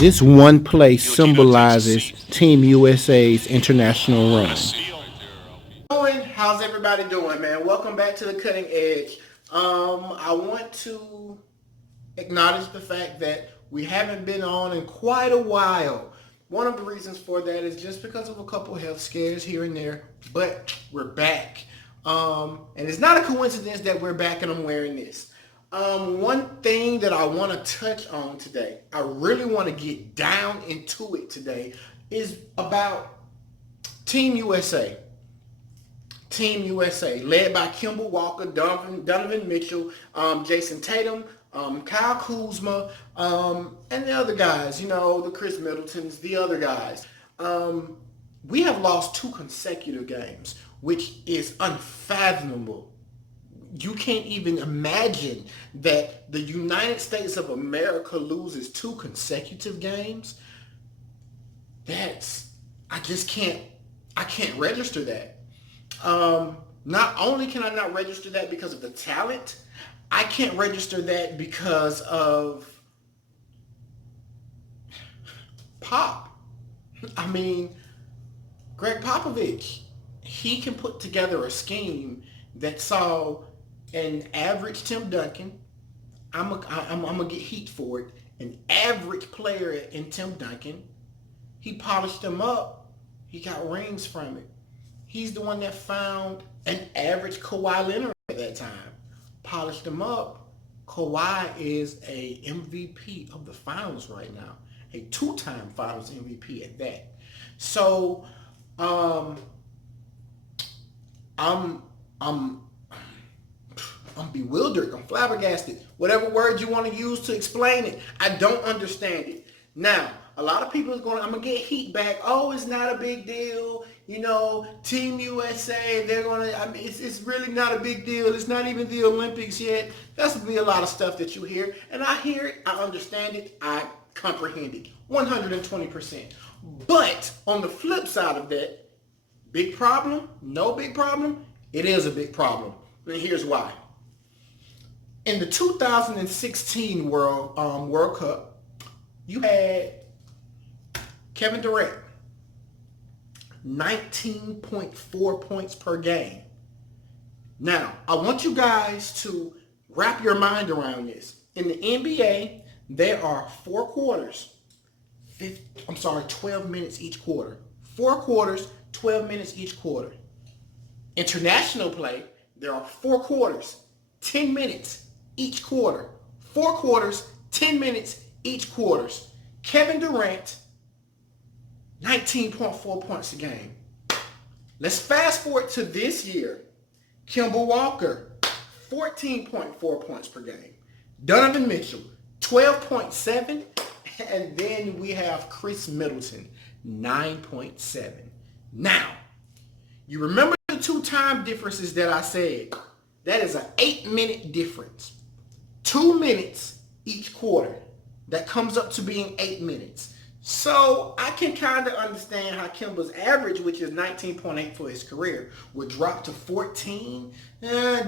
This one play symbolizes Team USA's international run. How's everybody doing, man? Welcome back to the Cutting Edge. I want to acknowledge the fact that we haven't been on in quite a while. One of the reasons for that is just because of a couple health scares here and there, but we're back. And it's not a coincidence that we're back and I'm wearing this. One thing that I want to touch on today, I really want to get down into it today, is about Team USA. Team USA, led by Kemba Walker, Donovan Mitchell, Jason Tatum, Kyle Kuzma, and the other guys, the Chris Middletons, the other guys. We have lost 2 consecutive games, which is unfathomable. You can't even imagine that the United States of America loses 2 consecutive games. I can't register that. Not only can I not register that because of the talent, I can't register that because of Pop. I mean, Greg Popovich, he can put together a scheme that saw an average Tim Duncan. I'm gonna get heat for it. An average player in Tim Duncan. He polished him up. He got rings from it. He's the one that found an average Kawhi Leonard at that time. Polished him up. Kawhi is a MVP of the finals right now. A 2-time finals MVP at that. So I'm bewildered. I'm flabbergasted. Whatever word you want to use to explain it, I don't understand it. Now, a lot of people I'm going to get heat back. Oh, it's not a big deal. Team USA, it's really not a big deal. It's not even the Olympics yet. That's going to be a lot of stuff that you hear. And I hear it. I understand it. I comprehend it 120%. But on the flip side of that, big problem? No big problem? It is a big problem. And here's why. In the 2016 World Cup, you had Kevin Durant, 19.4 points per game. Now, I want you guys to wrap your mind around this. In the NBA, there are 4 quarters. 12 minutes each quarter. 4 quarters, 12 minutes each quarter. International play, there are 4 quarters, 10 minutes each quarter. 4 quarters, 10 minutes each quarters. Kevin Durant, 19.4 points a game. Let's fast forward to this year. Kemba Walker, 14.4 points per game. Donovan Mitchell, 12.7. And then we have Chris Middleton, 9.7. Now, you remember the 2 time differences that I said? That is an 8-minute difference. 2 minutes each quarter. That comes up to being 8 minutes. So I can kind of understand how Kemba's average, which is 19.8 for his career, would drop to 14. I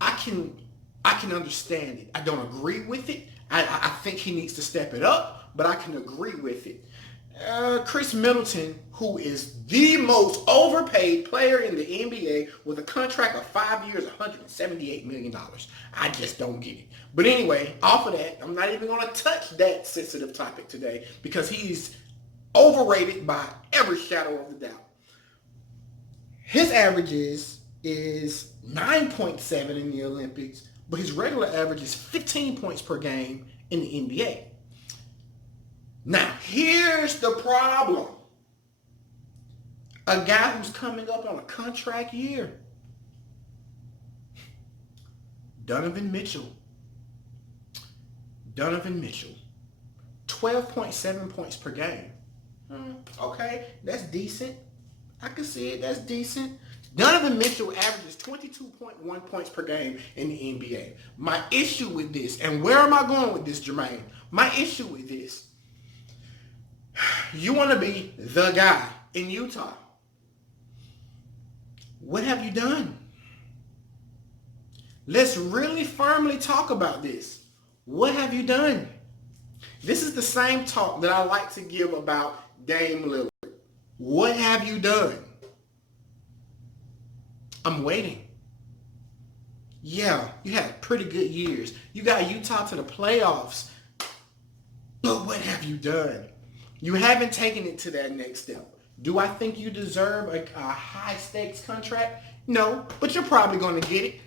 can understand it. I don't agree with it. I think he needs to step it up, but I can agree with it. Chris Middleton, who is the most overpaid player in the NBA with a contract of 5 years, $178 million. I just don't get it. But anyway, off of that, I'm not even going to touch that sensitive topic today because he's overrated by every shadow of the doubt. His averages is 9.7 in the Olympics, but his regular average is 15 points per game in the NBA. Now, here's the problem. A guy who's coming up on a contract year. Donovan Mitchell. 12.7 points per game. Okay, that's decent. I can see it. That's decent. Donovan Mitchell averages 22.1 points per game in the NBA. My issue with this, and where am I going with this, Jermaine? My issue with this, you want to be the guy in Utah. What have you done? Let's really firmly talk about this. What have you done? This is the same talk that I like to give about Dame Lillard. What have you done? I'm waiting. Yeah, you had pretty good years. You got Utah to the playoffs. But what have you done? You haven't taken it to that next step. Do I think you deserve a high stakes contract? No, but you're probably going to get it.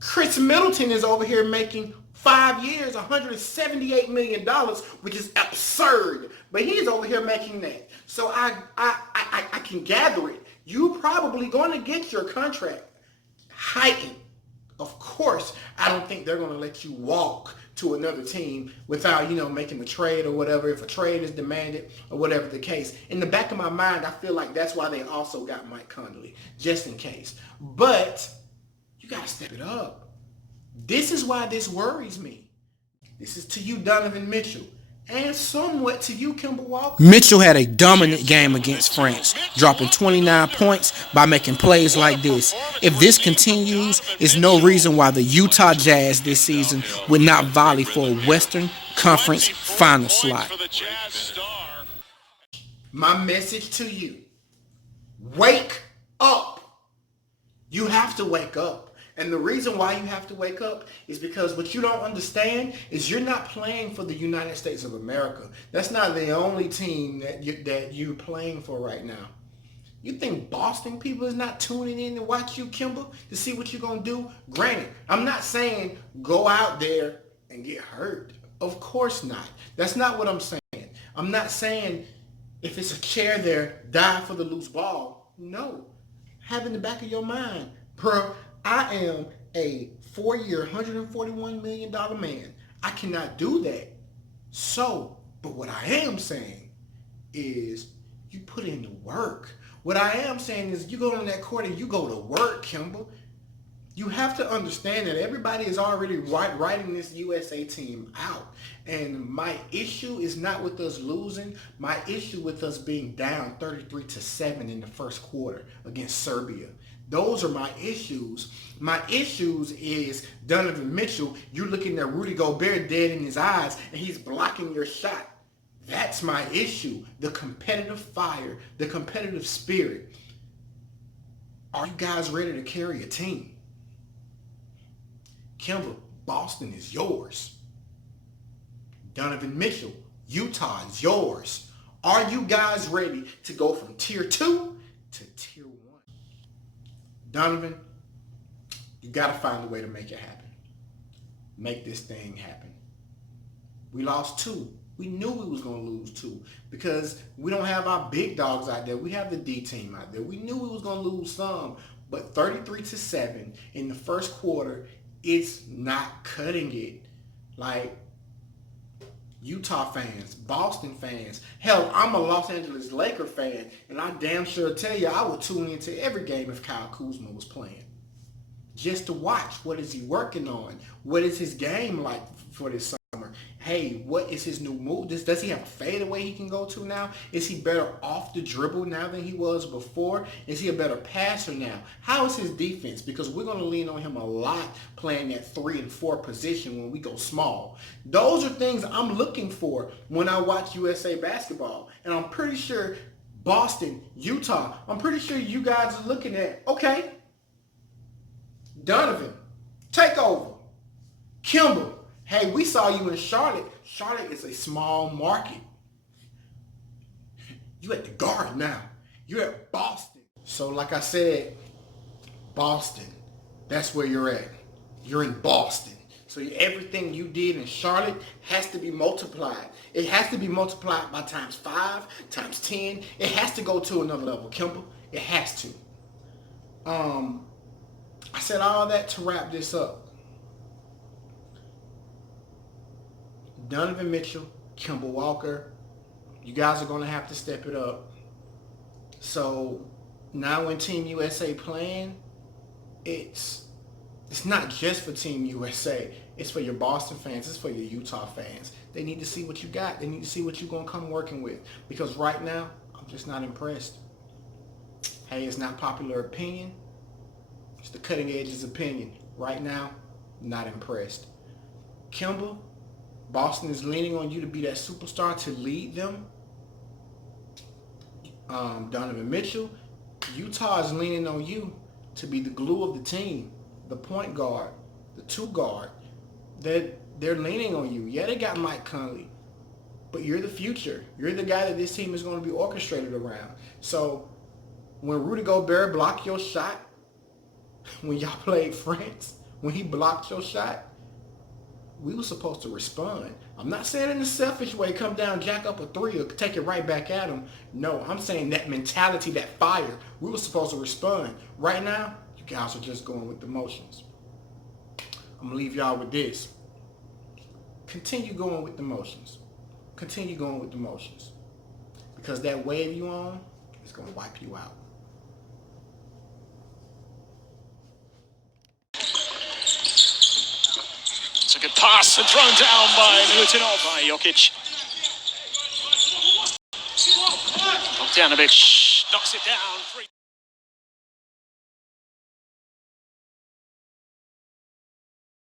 Chris Middleton is over here making 5 years, $178 million, which is absurd. But he's over here making that. So I can gather it. You're probably going to get your contract heightened. Of course, I don't think they're going to let you walk to another team without, making a trade or whatever, if a trade is demanded or whatever the case. In the back of my mind, I feel like that's why they also got Mike Conley, just in case. But you got to step it up. This is why this worries me. This is to you, Donovan Mitchell. And somewhat to you, Kemba Walker. Mitchell had a dominant game against France, dropping 29 points by making plays like this. If this continues, there's no reason why the Utah Jazz this season would not volley for a Western Conference final slot. My message to you, wake up. You have to wake up. And the reason why you have to wake up is because what you don't understand is you're not playing for the United States of America. That's not the only team that you're playing for right now. You think Boston people is not tuning in to watch you, Kemba, to see what you're going to do? Granted, I'm not saying go out there and get hurt. Of course not. That's not what I'm saying. I'm not saying if it's a chair there, dive for the loose ball. No. Have in the back of your mind, bro, I am a 4-year, $141 million man. I cannot do that. So, but what I am saying is you put in the work. What I am saying is you go on that court and you go to work, Kemba. You have to understand that everybody is already writing this USA team out. And my issue is not with us losing. My issue with us being down 33-7 in the first quarter against Serbia. Those are my issues. My issues is Donovan Mitchell. You're looking at Rudy Gobert dead in his eyes and he's blocking your shot. That's my issue. The competitive fire, the competitive spirit. Are you guys ready to carry a team? Kemba, Boston is yours. Donovan Mitchell, Utah is yours. Are you guys ready to go from tier 2 to tier 1? Donovan, you got to find a way to make it happen. Make this thing happen. We lost 2. We knew we was going to lose 2 because we don't have our big dogs out there. We have the D team out there. We knew we was going to lose some, but 33-7 in the first quarter, it's not cutting it. Like Utah fans, Boston fans, hell, I'm a Los Angeles Laker fan, and I damn sure tell you I would tune into every game if Kyle Kuzma was playing. Just to watch, what is he working on? What is his game like for this summer? Hey, what is his new move? Does he have a fadeaway he can go to now? Is he better off the dribble now than he was before? Is he a better passer now? How is his defense? Because we're going to lean on him a lot playing that 3 and 4 position when we go small. Those are things I'm looking for when I watch USA basketball. And I'm pretty sure Boston, Utah, I'm pretty sure you guys are looking at, okay, Donovan, take over. Kemba, hey, we saw you in Charlotte. Charlotte is a small market. You at the Garden now. You're at Boston. So like I said, Boston, that's where you're at. You're in Boston. So everything you did in Charlotte has to be multiplied. It has to be multiplied by times 5, times 10. It has to go to another level, Kemba. It has to. I said all that to wrap this up. Donovan Mitchell, Kemba Walker, you guys are going to have to step it up. So now when Team USA playing, it's not just for Team USA. It's for your Boston fans. It's for your Utah fans. They need to see what you got. They need to see what you're going to come working with. Because right now, I'm just not impressed. Hey, it's not popular opinion. It's the cutting edge's opinion. Right now, not impressed. Kemba, Boston is leaning on you to be that superstar to lead them. Donovan Mitchell, Utah is leaning on you to be the glue of the team, the point guard, the two guard. They're leaning on you. Yeah, they got Mike Conley, but you're the future. You're the guy that this team is going to be orchestrated around. So when Rudy Gobert blocked your shot, when y'all played France, when he blocked your shot, we were supposed to respond. I'm not saying in a selfish way, come down, jack up a three, or take it right back at him. No, I'm saying that mentality, that fire, we were supposed to respond. Right now, you guys are just going with the motions. I'm going to leave y'all with this. Continue going with the motions. Continue going with the motions. Because that wave you on is going to wipe you out. It's a good pass and thrown down by Milutinov, by Jokic. Bogdanovic knocks it down.